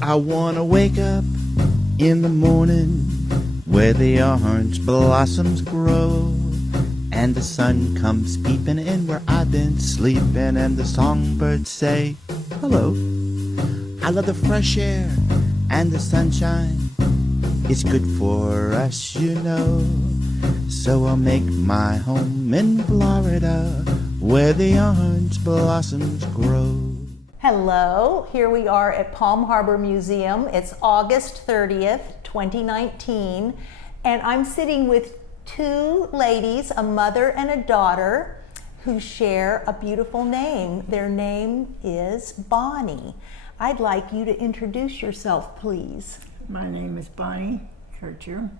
I wanna wake up in the morning where the orange blossoms grow, and the sun comes peeping in where I've been sleeping, and the songbirds say hello. I love the fresh air and the sunshine. It's good for us, you know. So I'll make my home in Florida where the orange blossoms grow. Hello, here we are at Palm Harbor Museum. It's August 30th, 2019, and I'm sitting with two ladies, a mother and a daughter, who share a beautiful name. Their name is Bonnie. I'd like you to introduce yourself, please. My name is Bonnie Kircher.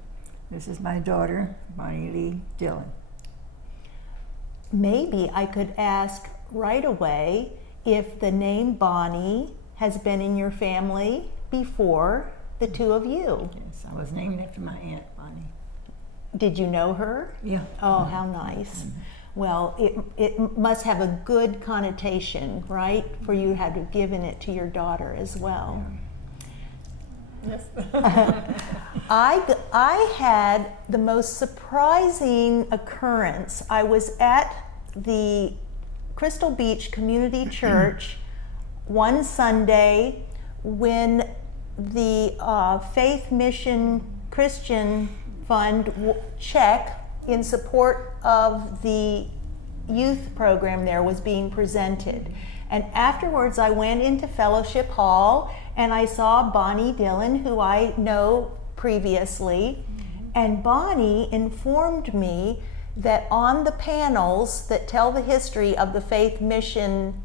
This is my daughter, Bonnie Lee Dillon. Maybe I could ask right away if the name Bonnie has been in your family before the two of you. Yes, I was named after my Aunt Bonnie. Did you know her? Yeah. Oh, how nice. Well, it must have a good connotation, right? For you to have given it to your daughter as well. Yes. I had the most surprising occurrence. I was at the Crystal Beach Community Church one Sunday when the Faith Mission Christian Fund check in support of the youth program there was being presented. And afterwards I went into Fellowship Hall and I saw Bonnie Dillon, who I know previously, and Bonnie informed me that on the panels that tell the history of the Faith Mission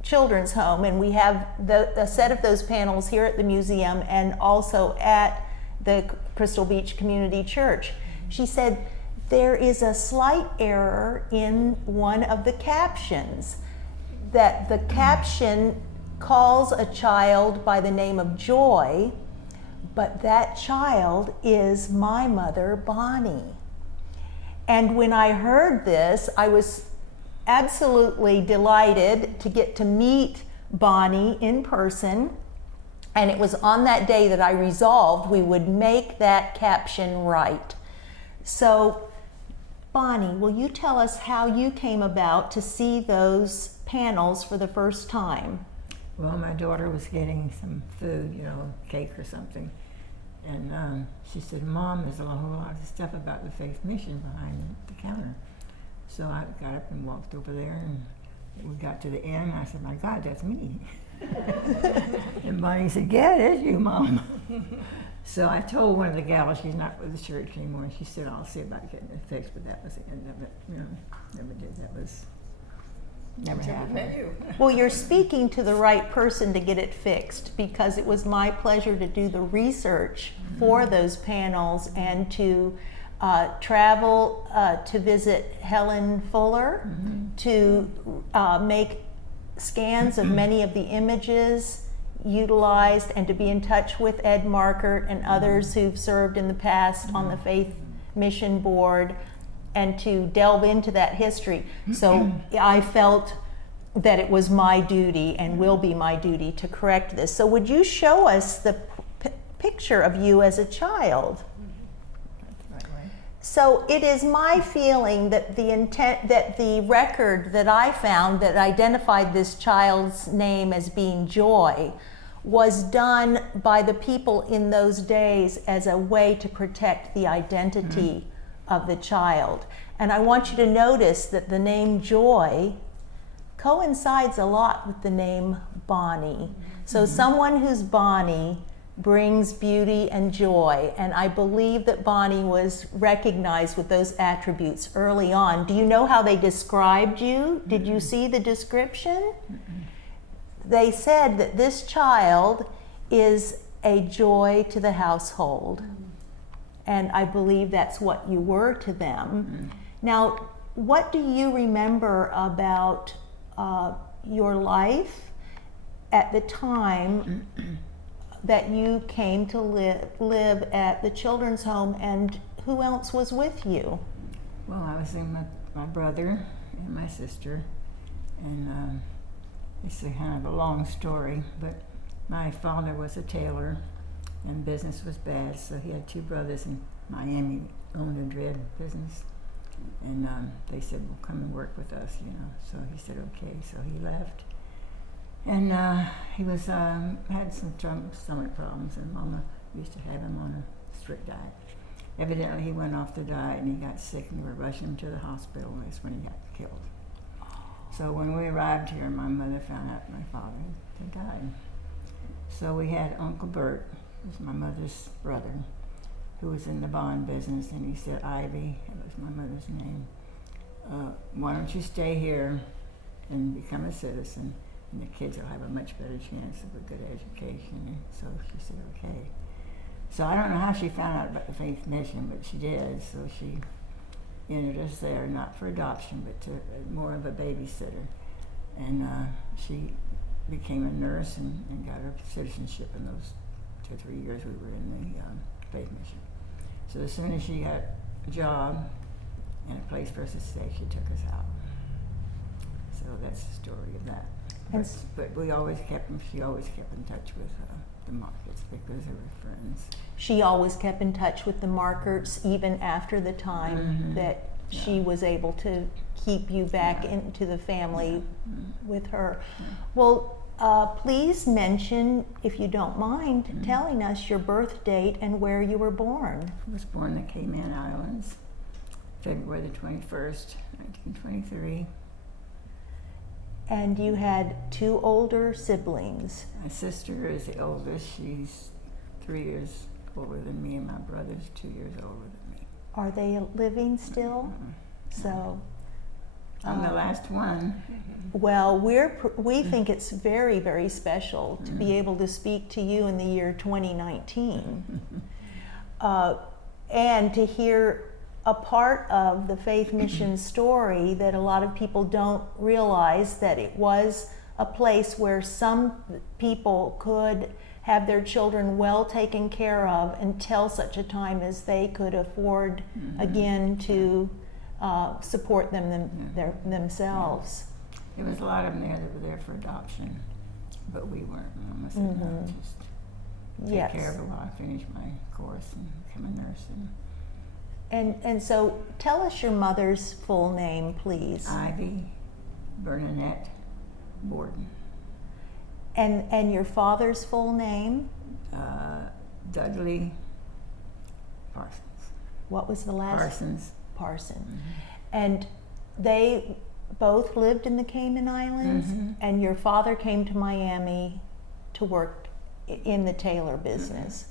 Children's Home, and we have a set of those panels here at the museum and also at the Crystal Beach Community Church. She said there is a slight error in one of the captions, that the caption calls a child by the name of Joy, but that child is my mother, Bonnie. And when I heard this, I was absolutely delighted to get to meet Bonnie in person. And it was on that day that I resolved we would make that caption right. So, Bonnie, will you tell us how you came about to see those panels for the first time? Well, my daughter was getting some food, cake or something. And she said, Mom, there's a whole lot of stuff about the Faith Mission behind the counter. So I got up and walked over there, and we got to the end. And I said, my God, that's me. And Bonnie said, yeah, it is you, Mom. So I told one of the gals, she's not with the church anymore, and she said, I'll see about getting it fixed, but that was the end of it. Never did. That was never happened. Well, you're speaking to the right person to get it fixed, because it was my pleasure to do the research for those panels and to travel to visit Helen Fuller, to make scans of many of the images utilized, and to be in touch with Ed Markert and others who've served in the past on the Faith Mission Board, and to delve into that history. So I felt that it was my duty and will be my duty to correct this. So would you show us the picture of you as a child? So it is my feeling that the record that I found that identified this child's name as being Joy was done by the people in those days as a way to protect the identity of the child. And I want you to notice that the name Joy coincides a lot with the name Bonnie. So someone who's Bonnie brings beauty and joy, and I believe that Bonnie was recognized with those attributes early on. Do you know how they described you? Did you see the description? They said that this child is a joy to the household, and I believe that's what you were to them. Now, what do you remember about your life at the time that you came to live at the children's home, and who else was with you? Well, I was in my brother and my sister, and it's a kind of a long story, but my father was a tailor, and business was bad, so he had 2 brothers in Miami owned a dread business. And they said, well, come and work with us, you know. So he said, okay. So he left. And he was had some stomach problems, and Mama used to have him on a strict diet. Evidently, he went off the diet, and he got sick, and we were rushing him to the hospital, and that's when he got killed. So when we arrived here, my mother found out my father had died. So we had Uncle Bert, who was my mother's brother, who was in the bond business, and he said, Ivy, that was my mother's name, why don't you stay here and become a citizen, and the kids will have a much better chance of a good education. And so she said, okay. So I don't know how she found out about the Faith Mission, but she did. So she entered us there, not for adoption, but to more of a babysitter. And she became a nurse and got her citizenship in those 2 or 3 years we were in the Faith Mission. So as soon as she got a job and a place for us to stay, she took us out. So that's the story of that. But we always she always kept in touch with the Markets because they were friends. She always kept in touch with the Markets even after the time that she was able to keep you back into the family with her. Well, please mention, if you don't mind, telling us your birth date and where you were born. I was born in the Cayman Islands, February the 21st, 1923. And you had 2 older siblings. My sister is the oldest. She's 3 years older than me, and my brother's 2 years older than me. Are they living still? So I'm the last one. Well, we think it's very, very special to be able to speak to you in the year 2019 and to hear a part of the Faith Mission story that a lot of people don't realize, that it was a place where some people could have their children well taken care of until such a time as they could afford again to support themselves. There was a lot of them there that were there for adoption, but we weren't. Mama said, no, just take care of it while I finish my course and become a nurse. And so tell us your mother's full name, please. Ivy Bernadette Borden. And your father's full name? Dudley Parsons. What was the last? Parsons. Parsons. And they both lived in the Cayman Islands, and your father came to Miami to work in the tailor business.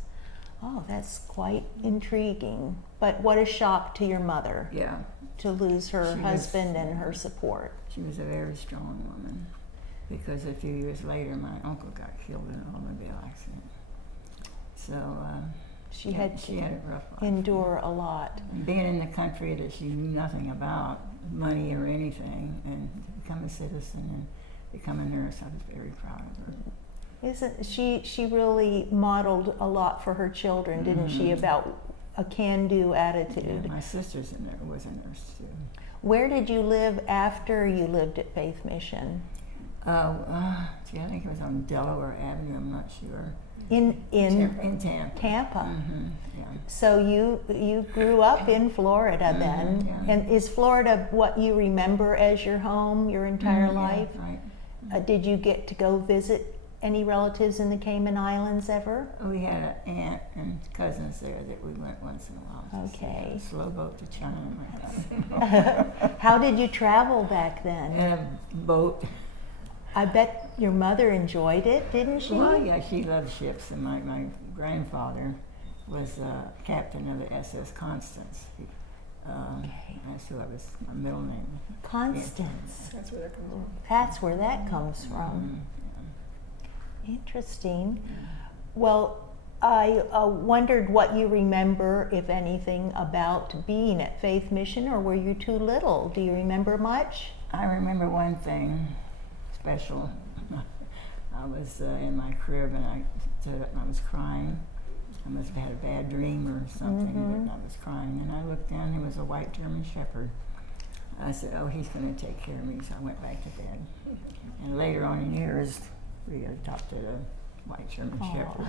Oh, that's quite intriguing. But what a shock to your mother. Yeah. To lose her husband and her support. She was a very strong woman, because a few years later my uncle got killed in an automobile accident. So she had a rough life. Endure a lot. And being in the country that she knew nothing about, money or anything, and to become a citizen and become a nurse, I was very proud of her. Isn't she really modeled a lot for her children, didn't she, about a can-do attitude? Yeah, my sister's in there was a nurse too. Where did you live after you lived at Faith Mission? I think it was on Delaware Avenue. I'm not sure. In Tampa. Tampa. Yeah. So you grew up in Florida then, yeah. And is Florida what you remember as your home your entire life? Yeah, right. Did you get to go visit any relatives in the Cayman Islands ever? We had an aunt and cousins there that we went once in a while. Okay. A slow boat to China. How did you travel back then? In a boat. I bet your mother enjoyed it, didn't she? Well, yeah, she loved ships, and my grandfather was captain of the SS Constance. That's who I was, my middle name. Constance. Yeah. That's where that comes from. That's where that comes from. Interesting. Well, I wondered what you remember, if anything, about being at Faith Mission, or were you too little? Do you remember much? I remember one thing special. I was in my crib and I stood up and I was crying. I must have had a bad dream or something, but I was crying. And I looked down, there was a white German Shepherd. I said, oh, he's going to take care of me. So I went back to bed. And later on in years, we adopted a white German Aw. Shepherd.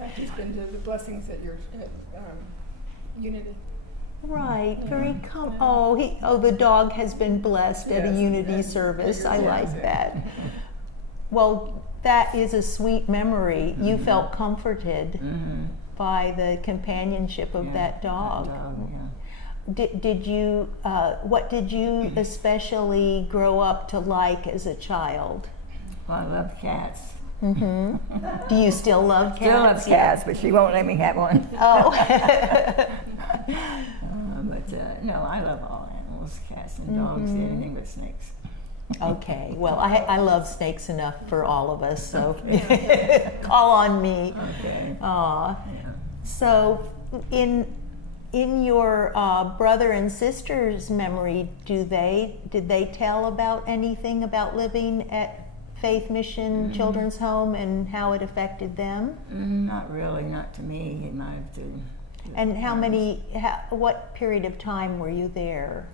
I've just been to the blessings at your Unity. Right, Yeah. very Yeah. the dog has been blessed at a Yes, Unity and service. I bigger like ones, yeah. that. Well, that is a sweet memory. You felt comforted Mm-hmm. by the companionship of that dog. Did you? What did you especially grow up to like as a child? Well, I love cats. Hmm. Do you still love cats? Still love cats, but she won't let me have one. Oh. No, I love all animals, cats and dogs, anything but snakes. Okay. Well, I love snakes enough for all of us, so call on me. Okay. Aw. Yeah. So, in your brother and sister's memory, did they tell about anything about living at Faith Mission Children's Home and how it affected them? Not really, not to me. It might have to. And what period of time were you there?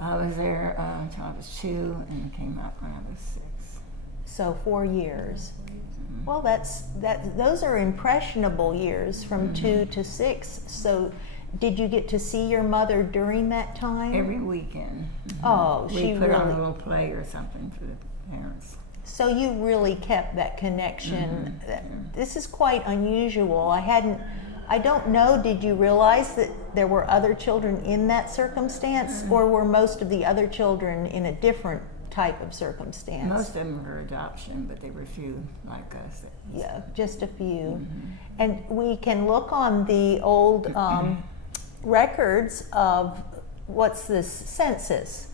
I was there until I was 2 and came out when I was 6. So 4 years. Well, those are impressionable years from 2 to 6. So did you get to see your mother during that time? Every weekend. Oh, she we put on a really. little play or something for the parents. So you really kept that connection. This is quite unusual. I don't know, did you realize that there were other children in that circumstance, or were most of the other children in a different type of circumstance? Most of them were adoption, but there were few like us. Yeah, just a few. And we can look on the old records of what's this census,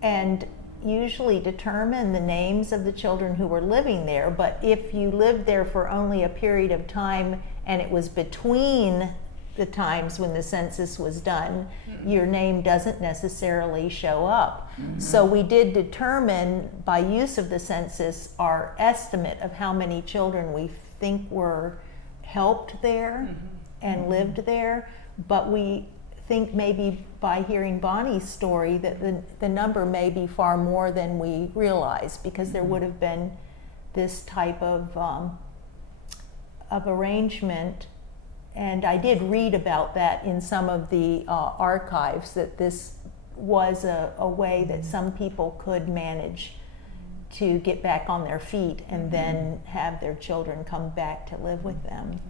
and usually determine the names of the children who were living there. But if you lived there for only a period of time and it was between the times when the census was done, your name doesn't necessarily show up. So we did determine by use of the census our estimate of how many children we think were helped there and lived there, but we think maybe by hearing Bonnie's story that the number may be far more than we realize, because there would have been this type of arrangement. And I did read about that in some of the archives, that this was a way that some people could manage to get back on their feet and then have their children come back to live with them.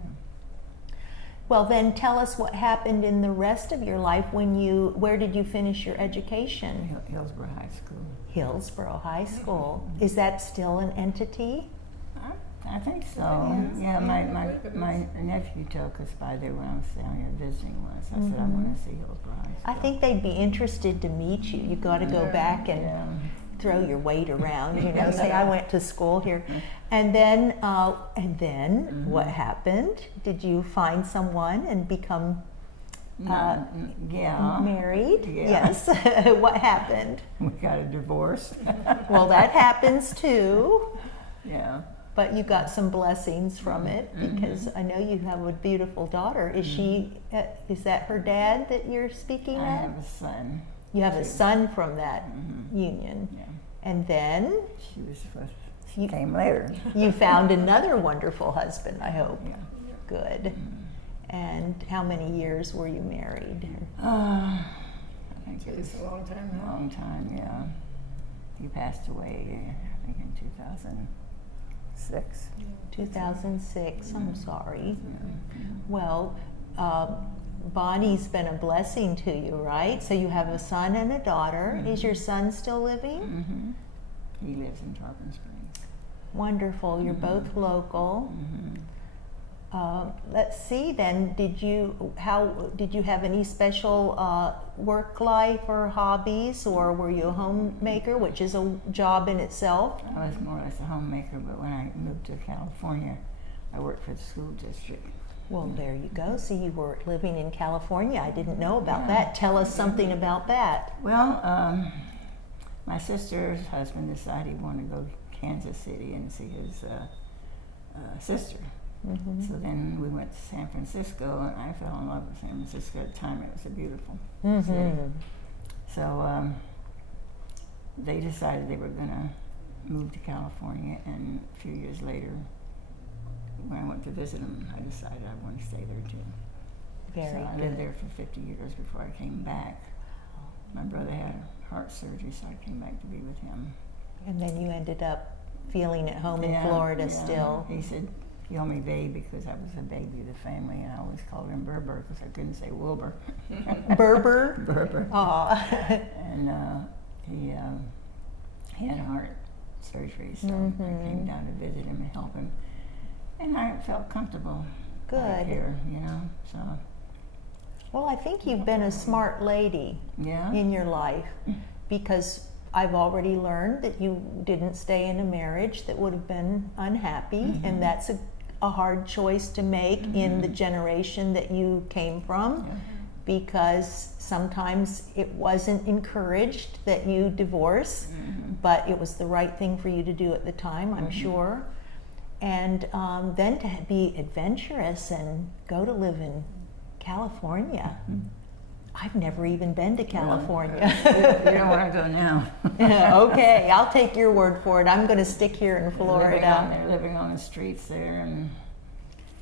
Well, then tell us what happened in the rest of your life. Where did you finish your education? Hillsborough High School. Hillsborough High School. Is that still an entity? I think so. Yeah, my nephew took us by there when I was down here visiting once. I said, I want to see Hillsborough High School. I think they'd be interested to meet you. You got to go back and throw your weight around, say I went to school here. And then what happened? Did you find someone and become married? Yeah. Yes. What happened? We got a divorce. Well, that happens too. Yeah. But you got some blessings from it, because I know you have a beautiful daughter. Is that her dad that you're speaking I at? have a son. You have a son from that union. Yeah. And then She came later. you found another wonderful husband, I hope. Yeah. Good. And how many years were you married? I think it was It's a long time a now. long time, yeah. He passed away, I think, in 2006. 2006. I'm sorry. Well, Bonnie's been a blessing to you, right? So you have a son and a daughter. Is your son still living? He lives in Tarpon Springs. Wonderful. You're both local. Let's see then, did you have any special work life or hobbies, or were you a homemaker, which is a job in itself? I was more or less a homemaker, but when I moved to California, I worked for the school district. Well, there you go. See, you were living in California. I didn't know about that. Tell us something about that. Well, my sister's husband decided he wanted to go to Kansas City and see his sister. So then we went to San Francisco, and I fell in love with San Francisco at the time. It was a beautiful city. So they decided they were going to move to California, and a few years later when I went to visit him, I decided I want to stay there too. Very So I good. lived there for 50 years before I came back. My brother had heart surgery, so I came back to be with him. And then you ended up feeling at home in Yeah, Florida yeah. still. He said, call me babe because I was the baby of the family, and I always called him Berber because I couldn't say Wilbur. Berber? Berber. Aw. And he had heart surgery, so I came down to visit him and help him. And I felt comfortable back Good. here, you know, so, Well, I think you've been a smart lady yeah. in your life, because I've already learned that you didn't stay in a marriage that would have been unhappy, and that's a hard choice to make in the generation that you came from, Yeah. because sometimes it wasn't encouraged that you divorce, but it was the right thing for you to do at the time, I'm sure. And then to be adventurous and go to live in California. I've never even been to California. You don't want to go now. Okay, I'll take your word for it. I'm going to stick here in Florida. Living on the streets there, and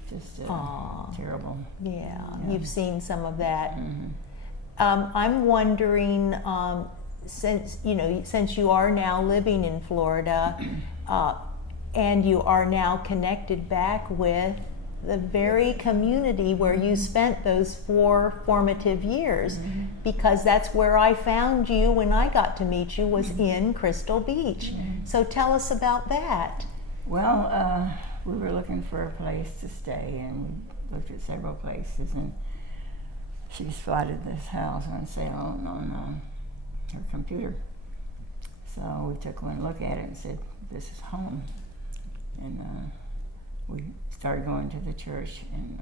just Aw. terrible. Yeah, you've seen some of that. I'm wondering, since you are now living in Florida, and you are now connected back with the very community where you spent those 4 formative years, because that's where I found you when I got to meet you, was in Crystal Beach. So tell us about that. Well, we were looking for a place to stay, and we looked at several places, and she spotted this house on sale on her computer. So we took one look at it and said, this is home. And we started going to the church, and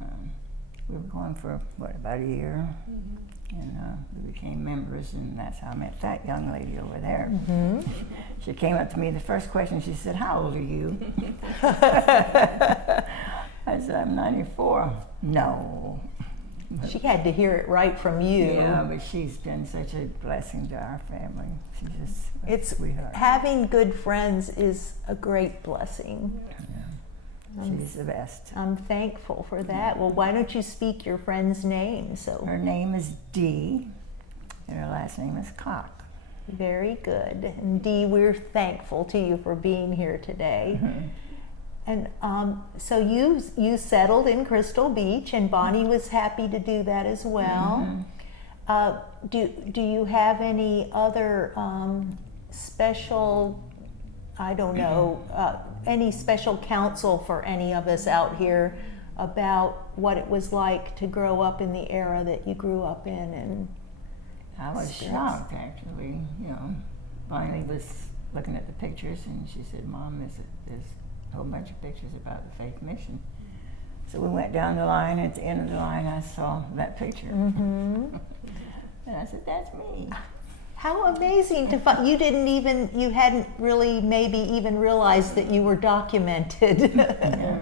we were going for, about a year. And we became members, and that's how I met that young lady over there. She came up to me, the first question, she said, how old are you? I said, I'm 94. No. She had to hear it right from you. Yeah, but she's been such a blessing to our family. She's just a It's sweetheart. having good friends is a great blessing. She's the best. I'm thankful for that. Well, why don't you speak your friend's name? So Her name is Dee, and her last name is Cock. very good. And Dee, we're thankful to you for being here today. And so you settled in Crystal Beach, and Bonnie was happy to do that as well. Do you have any other special, I don't know, any special counsel for any of us out here about what it was like to grow up in the era that you grew up in? And I was shocked, actually. You know, Bonnie was looking at the pictures, and she said, Mom, there's a whole bunch of pictures about the Faith Mission. So we went down the line. At the end of the line, I saw that picture. And I said, that's me. how amazing to find, you hadn't really maybe even realized that you were documented. Yeah.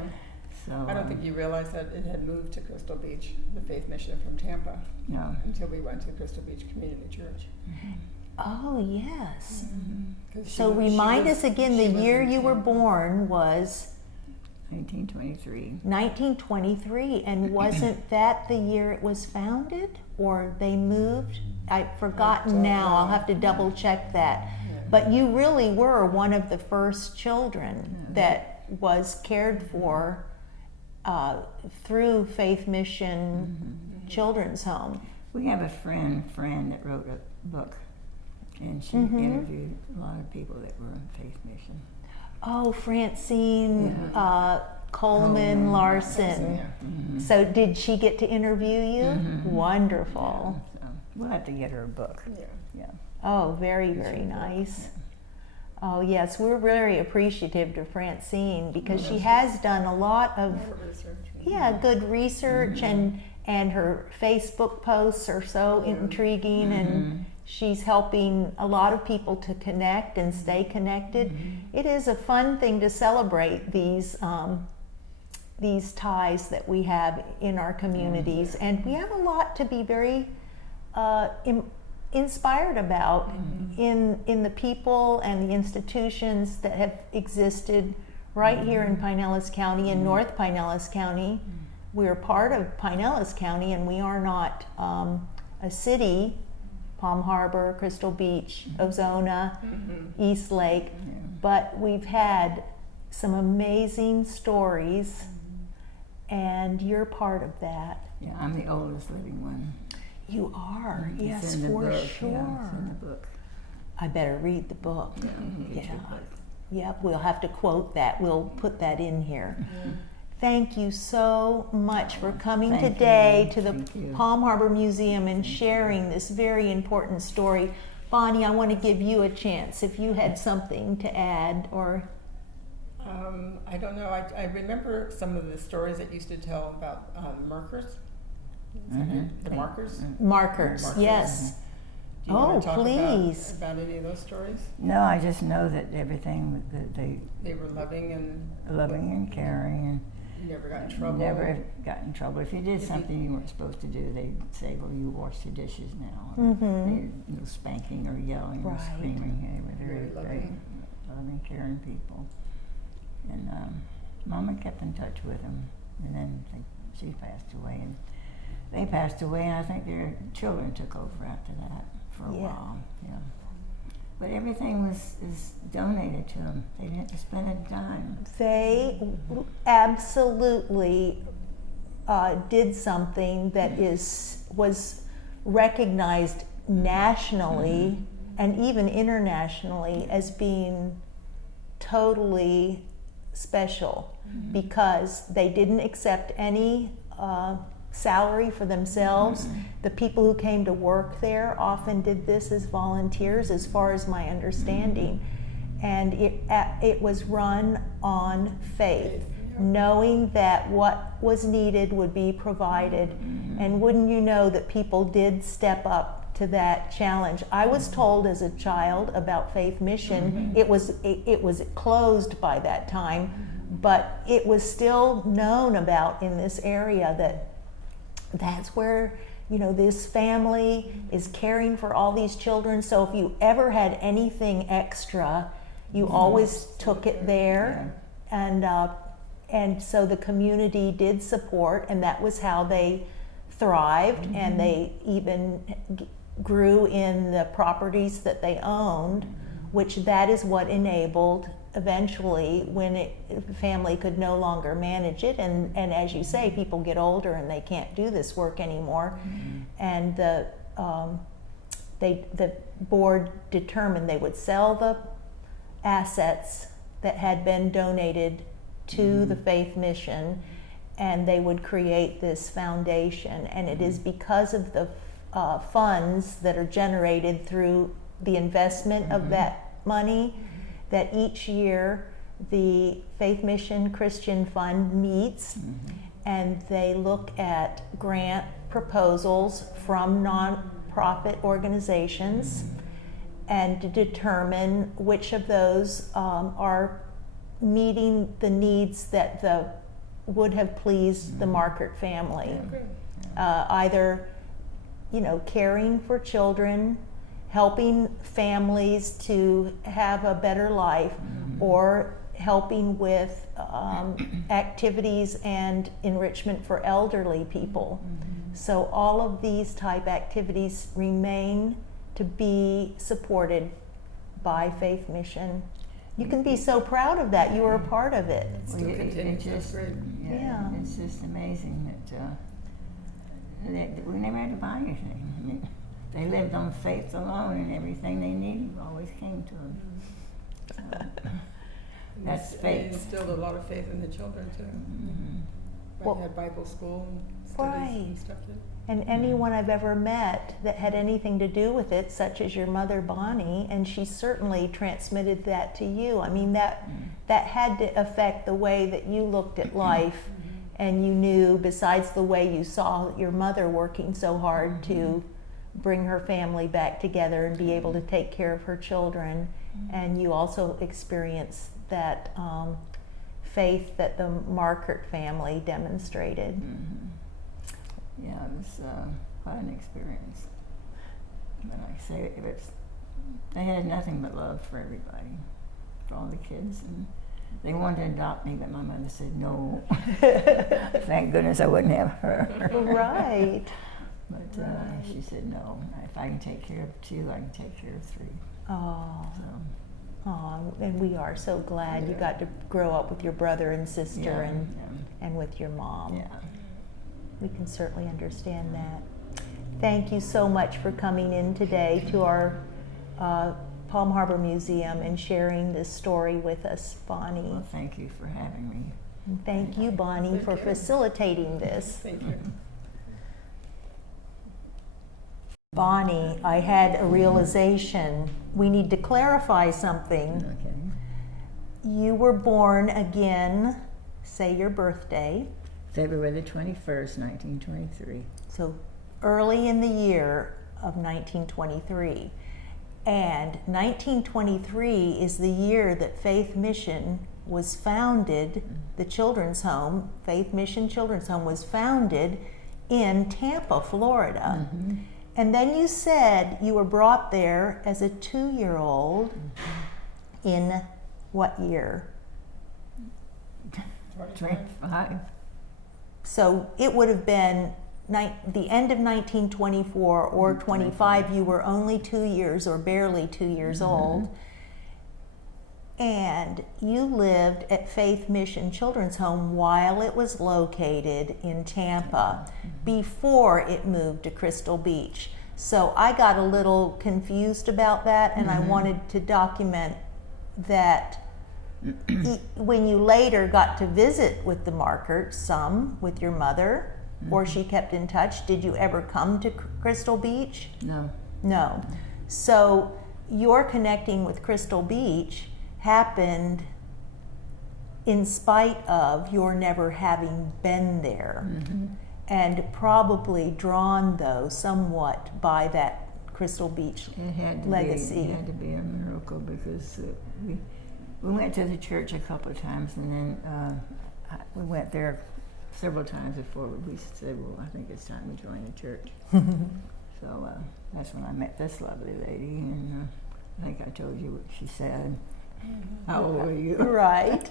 So, I don't think you realized that it had moved to Crystal Beach, the Faith Mission from Tampa, no. until we went to Crystal Beach Community Church. Oh, yes. 'Cause she So was- she remind was- us again, the she was year in you were Tampa. born was 1923. 1923, and wasn't that the year it was founded, or they moved? I've forgotten now. I'll have to double check that. But you really were one of the first children that was cared for through Faith Mission Children's Home. We have a friend that wrote a book, and she interviewed a lot of people that were in Faith Mission. Oh, Francine Coleman Larson. So did she get to interview you? Wonderful. So we'll have to get her a book. Yeah. Oh, very, very nice. Oh, yes, we're very appreciative to Francine, because she has done a lot of good research, and her Facebook posts are so intriguing, and she's helping a lot of people to connect and stay connected. It is a fun thing to celebrate these ties that we have in our communities, and we have a lot to be very inspired about in the people and the institutions that have existed right here in Pinellas County, in North Pinellas County. We're part of Pinellas County, and we are not a city. Palm Harbor, Crystal Beach, Ozona, East Lake, but we've had some amazing stories, and you're part of that. Yeah, I'm the oldest living one. You are, It's yes, in the for book, sure. Yeah, it's in the book. I better read the book. Get your book. Yep, we'll have to quote that. We'll put that in here. Thank you so much for coming Thank today you. to the Thank you. Palm Harbor Museum and sharing this very important story. Bonnie, I want to give you a chance if you had something to add or. I don't know. I remember some of the stories that you used to tell about markers. The markers. Markers, Markers. yes. Do you want Oh, to talk please. about any of those stories? No, I just know that everything that They were loving and loving and caring you never got in and trouble. never got in trouble. If you did If you- something you weren't supposed to do, they'd say, "Well, you wash your dishes now." No spanking or yelling or Right. screaming. They were Very very loving. loving, caring people. And Mama kept in touch with them, and then she passed away, and they passed away, and I think their children took over after that for a Yeah. while. Yeah. But everything is donated to them. They didn't spend a dime. They absolutely did something that was recognized nationally and even internationally as being totally special because they didn't accept any salary for themselves. The people who came to work there often did this as volunteers, as far as my understanding. And it was run on faith, knowing that what was needed would be provided. And wouldn't you know that people did step up to that challenge. I was told as a child about Faith Mission. It was closed by that time, but it was still known about in this area that's where this family is caring for all these children. So if you ever had anything extra, you always took it there. And so the community did support, and that was how they thrived, and they even grew in the properties that they owned, which that is what enabled eventually when the family could no longer manage it, and as you say, people get older and they can't do this work anymore, and the board determined they would sell the assets that had been donated to the Faith Mission, and they would create this foundation. And it is because of the funds that are generated through the investment of that money that each year the Faith Mission Christian Fund meets, and they look at grant proposals from nonprofit organizations and to determine which of those are meeting the needs that would have pleased the Markert family. Either caring for children, helping families to have a better life, or helping with activities and enrichment for elderly people. So all of these type activities remain to be supported by Faith Mission. You can be so proud of that. You were a part of it. Still continues. That's great. Yeah. It's just amazing that we never had to buy anything. I mean, they lived on faith alone, and everything they needed always came to them. So, that's They faith. instilled a lot of faith in the children too. Well, They had Bible school and studies and stuff. And anyone I've ever met that had anything to do with it, such as your mother Bonnie, and she certainly transmitted that to you. I mean, that had to affect the way that you looked at life, and you knew, besides the way you saw your mother working so hard to bring her family back together and be able to take care of her children, and you also experienced that faith that the Markert family demonstrated. Yeah, it was quite an experience. But like I say, they had nothing but love for everybody, for all the kids, and They wanted to adopt me, but my mother said no. Thank goodness I wouldn't have her. Right. But she said no. If I can take care of 2, I can take care of 3. Oh, So, oh, and we are so glad you got to grow up with your brother and sister yeah, and with your mom. yeah. We can certainly understand that. Thank you so much for coming in today to our Palm Harbor Museum and sharing this story with us, Bonnie. Well, thank you for having me. And thank you, Bonnie, for facilitating this. Thank you. Bonnie, I had a realization. We need to clarify something. Okay. You were born again, say your birthday, February the 21st, 1923. so early in the year of 1923. And 1923 is the year that Faith Mission was founded, the children's home, Faith Mission Children's Home was founded in Tampa, Florida. Mm-hmm. And then you said you were brought there as a 2-year-old in what year? 25. So it would have been the end of 1924 or 25. You were only 2 years or barely 2 years old. And you lived at Faith Mission Children's Home while it was located in Tampa before it moved to Crystal Beach. So I got a little confused about that, and I wanted to document that when you later got to visit with the Markerts, some with your mother, or she kept in touch, did you ever come to Crystal Beach? No. No. So your connecting with Crystal Beach happened in spite of your never having been there, and probably drawn, though, somewhat by that Crystal Beach It had to legacy. Be, it had to be a miracle because we went to the church a couple of times, and then we went there several times before we said, well, I think it's time to join the church. So that's when I met this lovely lady, and I think I told you what she said. How old are you? Right.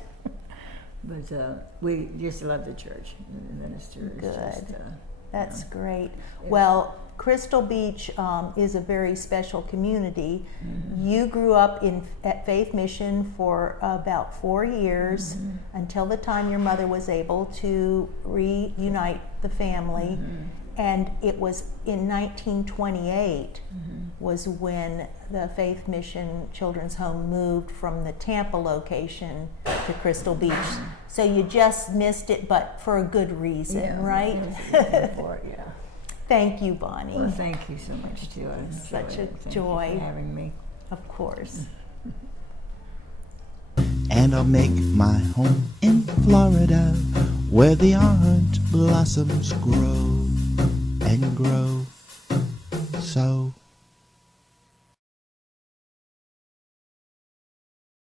But we just love the church. The minister is just... Good. That's great. Well, Crystal Beach is a very special community. You grew up at Faith Mission for about 4 years until the time your mother was able to reunite the family. And it was in 1928 was when the Faith Mission Children's Home moved from the Tampa location to Crystal Beach. So you just missed it, but for a good reason, right? For it, yeah. Thank you, Bonnie. Well, thank you so much, too. I enjoyed Such a it. Thank joy. you for having me. Of course. And I'll make my home in Florida, where the orange blossoms grow and grow. So